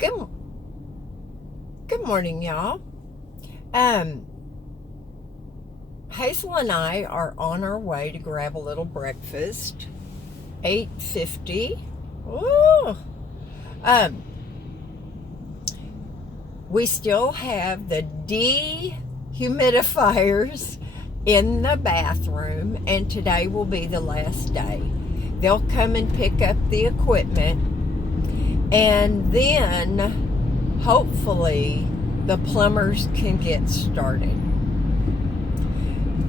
Good, good morning, y'all. Um, Hazel and I are on our way to grab a little breakfast. 8:50. Ooh. Um, we still have the dehumidifiers in the bathroom, and today will be the last day. They'll come and pick up the equipment, and then hopefully the plumbers can get started.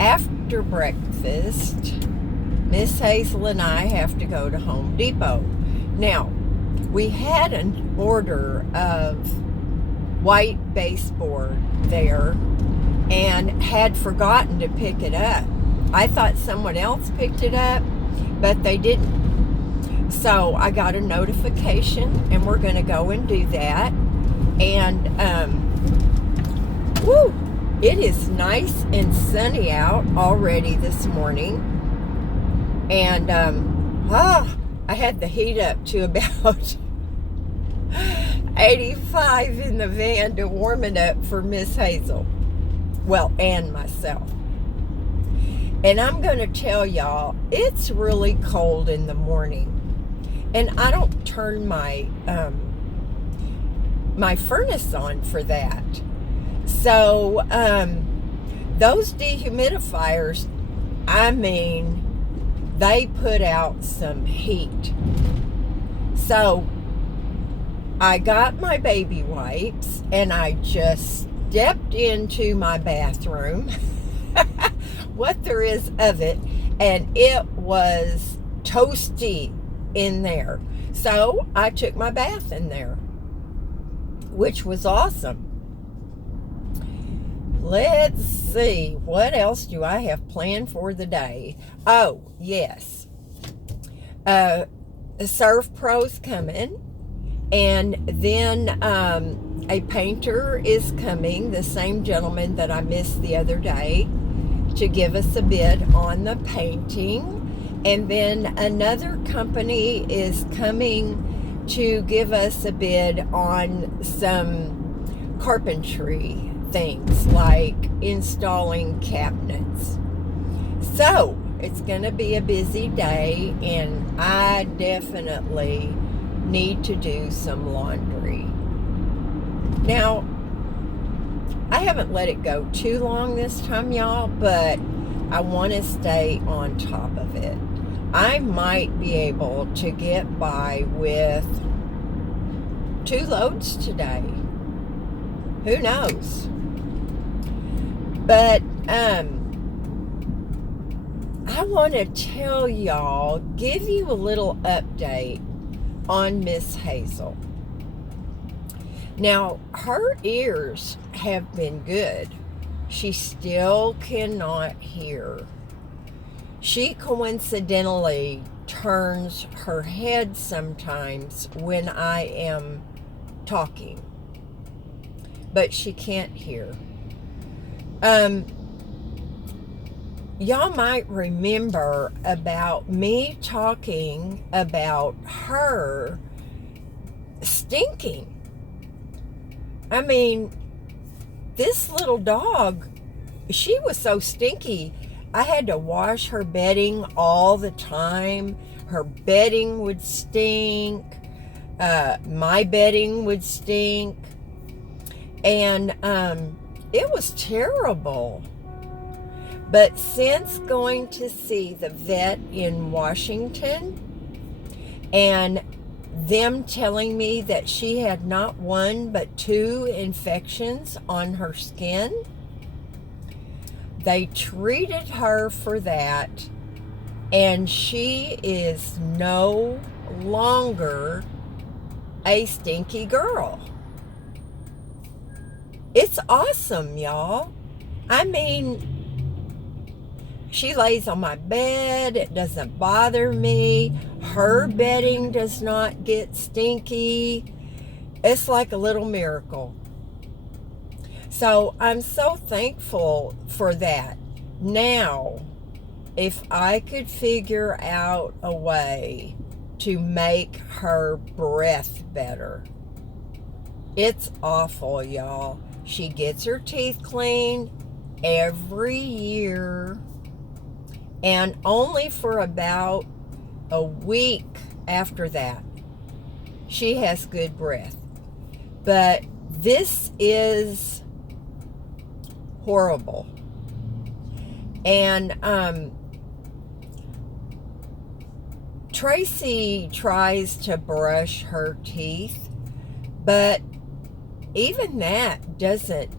After breakfast, Miss Hazel and I have to go to Home Depot. Now, we had an order of white baseboard there and had forgotten to pick it up. I thought someone else picked it up, but they didn't. So I got a notification, and we're going to go and do that. And, it is nice and sunny out already this morning. And, I had the heat up to about 85 in the van to warm it up for Miss Hazel. Well, and myself. And I'm going to tell y'all, it's really cold in the morning. And I don't turn my my furnace on for that. So, those dehumidifiers, I mean, they put out some heat. So, I got my baby wipes and I just stepped into my bathroom, what there is of it, and it was toasty in there. So, I took my bath in there, which was awesome. Let's see, what else do I have planned for the day? Oh, yes. Surf Pro's coming, and then a painter is coming, the same gentleman that I missed the other day, to give us a bid on the painting. And then another company is coming to give us a bid on some carpentry things like installing cabinets. So it's going to be a busy day, and I definitely need to do some laundry. Now, I haven't let it go too long this time, y'all, but I want to stay on top of it. I might be able to get by with 2 loads today. Who knows? But I want to tell y'all, give you a little update on Miss Hazel. Now, her ears have been good. She still cannot hear. She coincidentally turns her head sometimes when I am talking, but she can't hear. Y'all might remember about me talking about her stinking. I mean, this little dog, she was so stinky. I had to wash her bedding all the time. Her bedding would stink. My bedding would stink. And it was terrible. But since going to see the vet in Washington and them telling me that she had not 1 but 2 infections on her skin, they treated her for that, and she is no longer a stinky girl. It's awesome, y'all. I mean, she lays on my bed. It doesn't bother me. Her bedding does not get stinky. It's like a little miracle. So I'm so thankful for that. Now, if I could figure out a way to make her breath better, It's awful, y'all. She gets her teeth cleaned every year, and only for about a week after that, she has good breath. But this is horrible. And Tracy tries to brush her teeth, but even that doesn't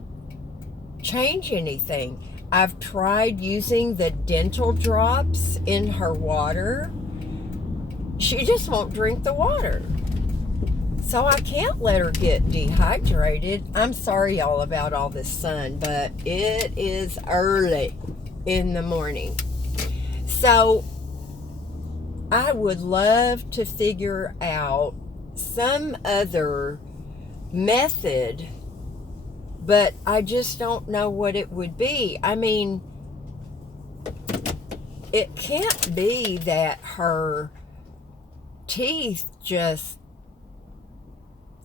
change anything. I've tried using the dental drops in her water. She just won't drink the water. So I can't let her get dehydrated. I'm sorry, y'all, about all this sun, but it is early in the morning. So I would love to figure out some other method, but I just don't know what it would be. I mean, it can't be that her teeth just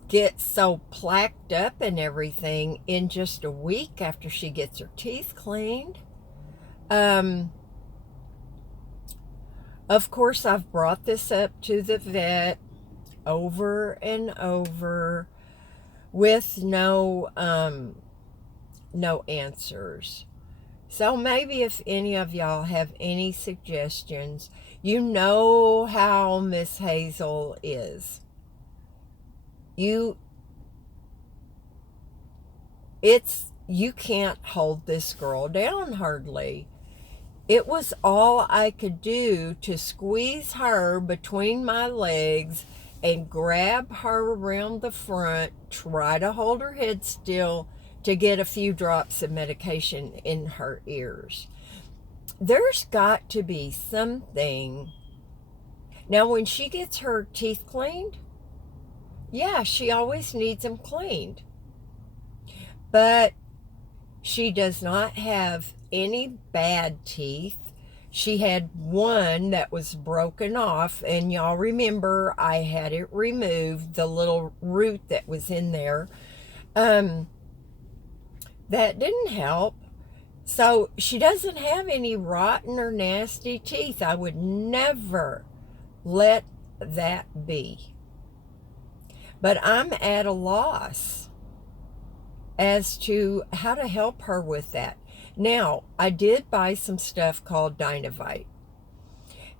get so plaqued up and everything in just a week after she gets her teeth cleaned. Of course, I've brought this up to the vet over and over with no answers. So maybe if any of y'all have any suggestions, you know how Miss Hazel is. You can't hold this girl down hardly. It was all I could do to squeeze her between my legs and grab her around the front, try to hold her head still to get a few drops of medication in her ears. There's got to be something. Now, when she gets her teeth cleaned, yeah, she always needs them cleaned. But she does not have any bad teeth. She had one that was broken off, and y'all remember I had it removed, the little root that was in there. That didn't help. So she doesn't have any rotten or nasty teeth. I would never let that be. But I'm at a loss as to how to help her with that. Now, I did buy some stuff called Dynavite,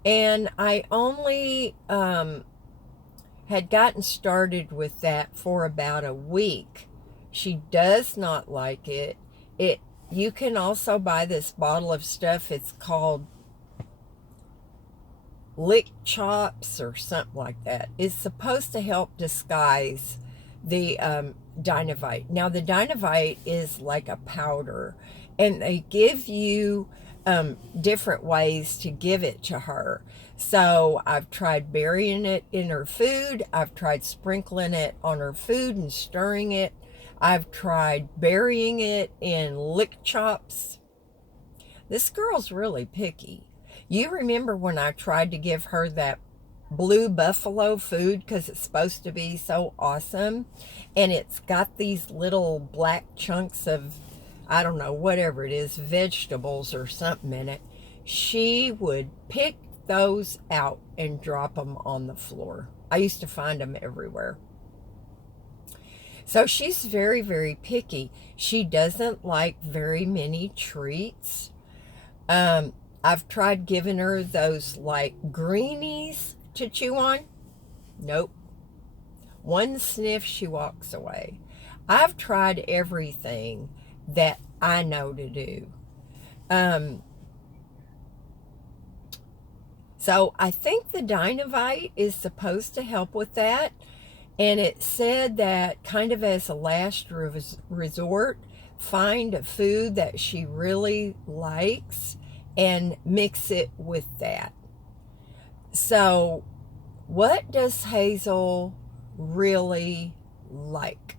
and I only had gotten started with that for about a week. She does not like it. You can also buy this bottle of stuff. It's called Lick Chops or something like that. It's supposed to help disguise the Dynavite. Now, the Dynavite is like a powder, and they give you different ways to give it to her. So I've tried burying it in her food. I've tried sprinkling it on her food and stirring it. I've tried burying it in Lick Chops. This girl's really picky. You remember when I tried to give her that Blue Buffalo food because it's supposed to be so awesome, and it's got these little black chunks of, I don't know, whatever it is, vegetables or something in it. She would pick those out and drop them on the floor. I used to find them everywhere. So she's very, very picky. She doesn't like very many treats. I've tried giving her those like greenies to chew on. Nope. One sniff, she walks away. I've tried everything that I know to do. So I think the Dynavite is supposed to help with that. And it said that kind of as a last resort, find a food that she really likes and mix it with that. So what does Hazel really like?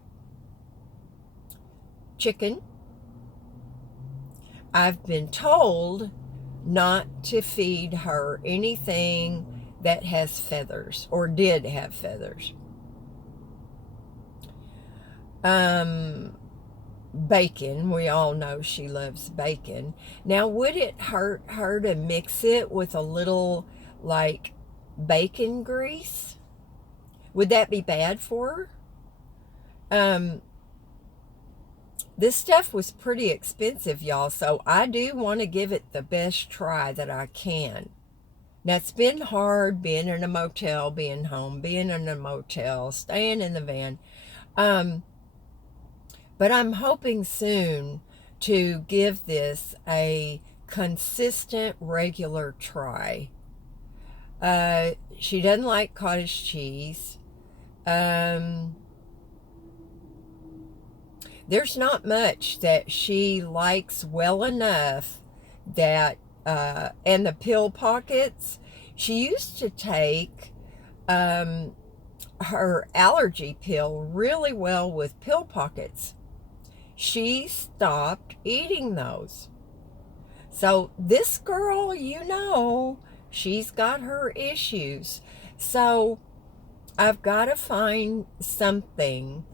Chicken. I've been told not to feed her anything that has feathers or did have feathers. Bacon. We all know she loves bacon. Now, would it hurt her to mix it with a little, like, bacon grease? Would that be bad for her? This stuff was pretty expensive, y'all, so I do want to give it the best try that I can. Now, it's been hard being in a motel, being home, being in a motel, staying in the van. But I'm hoping soon to give this a consistent, regular try. She doesn't like cottage cheese. There's not much that she likes well enough that, and the pill pockets, she used to take her allergy pill really well with pill pockets. She stopped eating those. So this girl, she's got her issues. So I've got to find something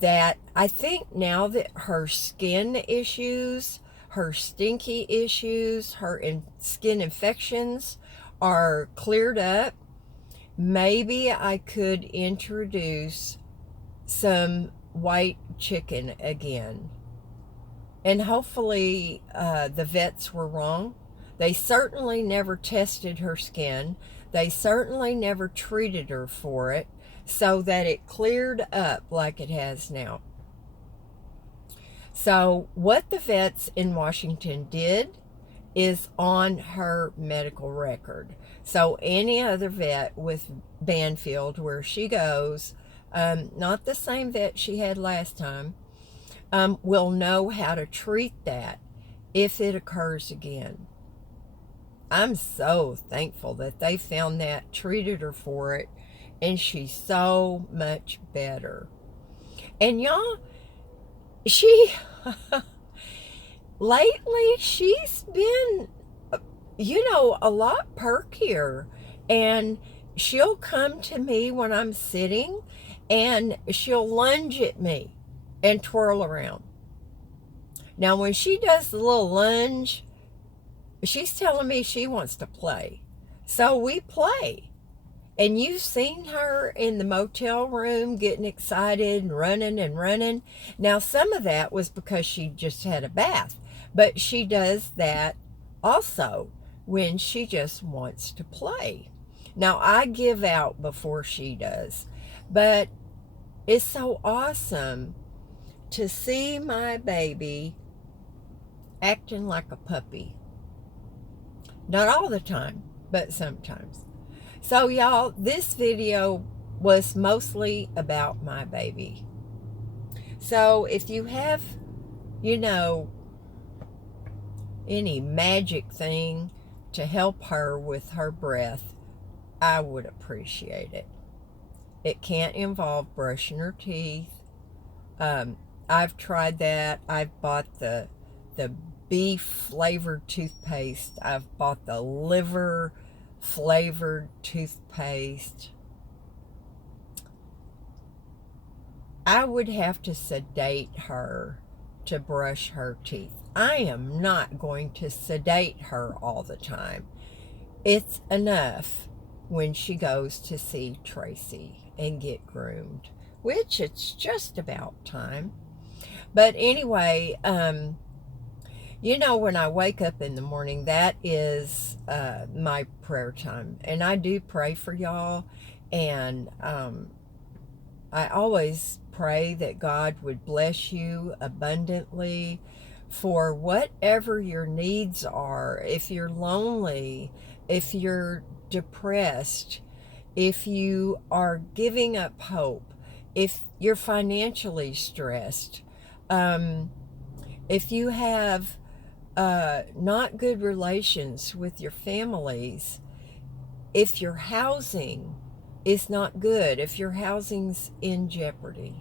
that I think now that her skin issues, her stinky issues, her skin infections are cleared up, maybe I could introduce some white chicken again. And hopefully the vets were wrong. They certainly never tested her skin. They certainly never treated her for it so that it cleared up like it has now. So what the vets in Washington did is on her medical record. So any other vet with Banfield where she goes, not the same vet she had last time, will know how to treat that if it occurs again. I'm so thankful that they found that, treated her for it, and she's so much better. And y'all, she, lately, she's been, a lot perkier. And she'll come to me when I'm sitting, and she'll lunge at me and twirl around. Now, when she does the little lunge, she's telling me she wants to play. So we play. And you've seen her in the motel room getting excited and running and running. Now, some of that was because she just had a bath. But she does that also when she just wants to play. Now, I give out before she does. But it's so awesome to see my baby acting like a puppy. Not all the time, but sometimes. So y'all, this video was mostly about my baby. So if you have, any magic thing to help her with her breath, I would appreciate it. It can't involve brushing her teeth. I've tried that. I've bought the beef flavored toothpaste. I've bought the liver flavored toothpaste. I would have to sedate her to brush her teeth. I am not going to sedate her all the time. It's enough when she goes to see Tracy and get groomed, which it's just about time. But anyway, when I wake up in the morning, that is my prayer time. And I do pray for y'all. And I always pray that God would bless you abundantly for whatever your needs are. If you're lonely, if you're depressed, if you are giving up hope, if you're financially stressed, if you have not good relations with your families, if your housing is not good, if your housing's in jeopardy.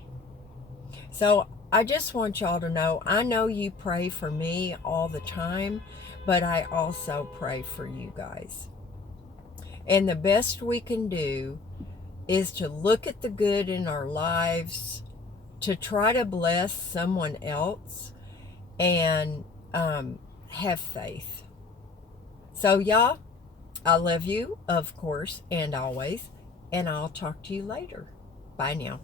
So I just want y'all to know, I know you pray for me all the time, but I also pray for you guys. And the best we can do is to look at the good in our lives, to try to bless someone else and have faith. So, y'all, I love you, of course, and always, and I'll talk to you later. Bye now.